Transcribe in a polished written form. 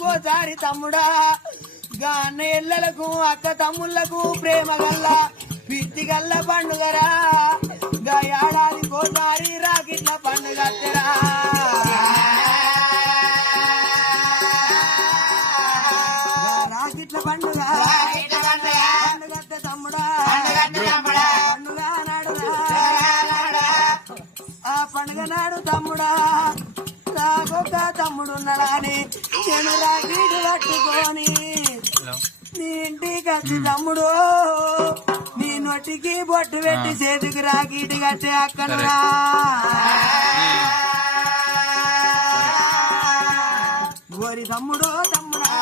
ఏడాదికోసారి తమ్ముడా గా అన్న ఎల్లలకు అక్క తమ్ముళ్లకు ప్రేమ గల్ల పిత్తి గల్ల పండుగరా గా ఏడాదికోసారి రాకిట్ల పండుగ రాకిట్ల పండుగ పండుగ తమ్ముడా పండుగ నాడు ఆ పండుగ నాడు తమ్ముడా నాకొక తమ్ముడున్నాడని నేను రాకీడు పట్టుకొని నీ ఇంటికి వచ్చి తమ్ముడు నీ నొట్టికి బొట్టు పెట్టి చేతికి రాకీటి కట్టే అక్కడరా ఓరి తమ్ముడు తమ్ముడా